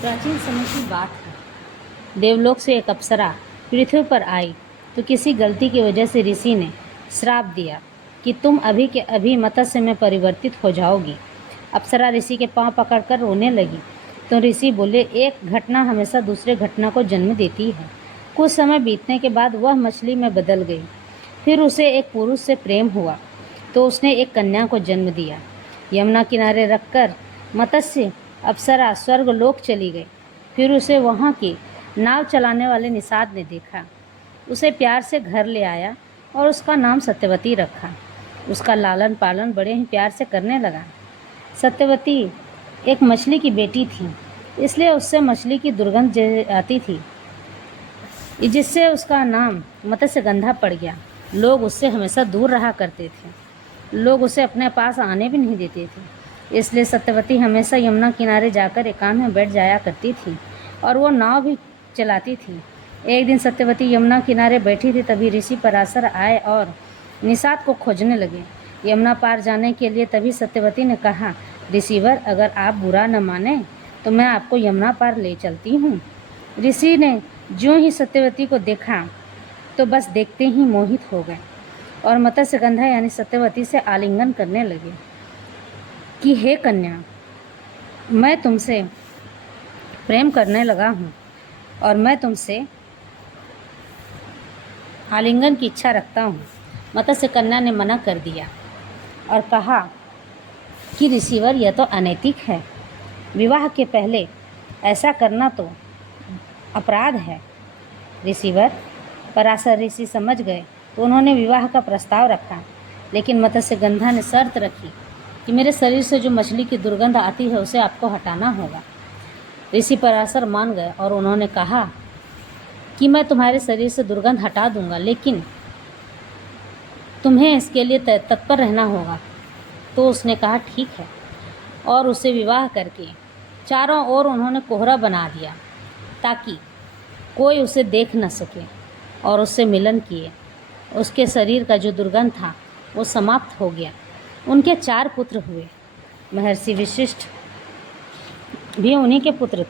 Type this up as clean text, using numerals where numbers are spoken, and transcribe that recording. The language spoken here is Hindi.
प्राचीन समय की बात है। देवलोक से एक अप्सरा पृथ्वी पर आई तो किसी गलती की वजह से ऋषि ने श्राप दिया कि तुम अभी के अभी मत्स्य में परिवर्तित हो जाओगी। अप्सरा ऋषि के पांव पकड़कर रोने लगी तो ऋषि बोले, एक घटना हमेशा दूसरे घटना को जन्म देती है। कुछ समय बीतने के बाद वह मछली में बदल गई। फिर उसे एक पुरुष से प्रेम हुआ तो उसने एक कन्या को जन्म दिया। यमुना किनारे रखकर मत्स्य अप्सरा स्वर्गलोक चली गई। फिर उसे वहाँ की नाव चलाने वाले निषाद ने देखा, उसे प्यार से घर ले आया और उसका नाम सत्यवती रखा। उसका लालन पालन बड़े ही प्यार से करने लगा। सत्यवती एक मछली की बेटी थी, इसलिए उससे मछली की दुर्गंध आती थी, जिससे उसका नाम मत्स्यगंधा पड़ गया। लोग उससे हमेशा दूर रहा करते थे। लोग उसे अपने पास आने भी नहीं देते थे। इसलिए सत्यवती हमेशा यमुना किनारे जाकर एकांत में बैठ जाया करती थी और वो नाव भी चलाती थी। एक दिन सत्यवती यमुना किनारे बैठी थी, तभी ऋषि पराशर आए और निषाद को खोजने लगे यमुना पार जाने के लिए। तभी सत्यवती ने कहा, ऋषिवर, अगर आप बुरा न माने तो मैं आपको यमुना पार ले चलती हूँ। ऋषि ने ज्यों ही सत्यवती को देखा तो बस देखते ही मोहित हो गए और मत्स्यगंधा यानी सत्यवती से आलिंगन करने लगे कि हे कन्या, मैं तुमसे प्रेम करने लगा हूँ और मैं तुमसे आलिंगन की इच्छा रखता हूँ। मत्स्य कन्या ने मना कर दिया और कहा कि ऋषिवर, यह तो अनैतिक है। विवाह के पहले ऐसा करना तो अपराध है। ऋषिवर, पराशर ऋषि समझ गए तो उन्होंने विवाह का प्रस्ताव रखा, लेकिन मत्स्यगंधा ने शर्त रखी कि मेरे शरीर से जो मछली की दुर्गंध आती है उसे आपको हटाना होगा। ऋषि पराशर मान गए और उन्होंने कहा कि मैं तुम्हारे शरीर से दुर्गंध हटा दूंगा, लेकिन तुम्हें इसके लिए तत्पर रहना होगा। तो उसने कहा ठीक है, और उसे विवाह करके चारों ओर उन्होंने कोहरा बना दिया ताकि कोई उसे देख न सके और उससे मिलन किए। उसके शरीर का जो दुर्गंध था वो समाप्त हो गया। उनके 4 पुत्र हुए। महर्षि वशिष्ठ भी उन्हीं के पुत्र थे।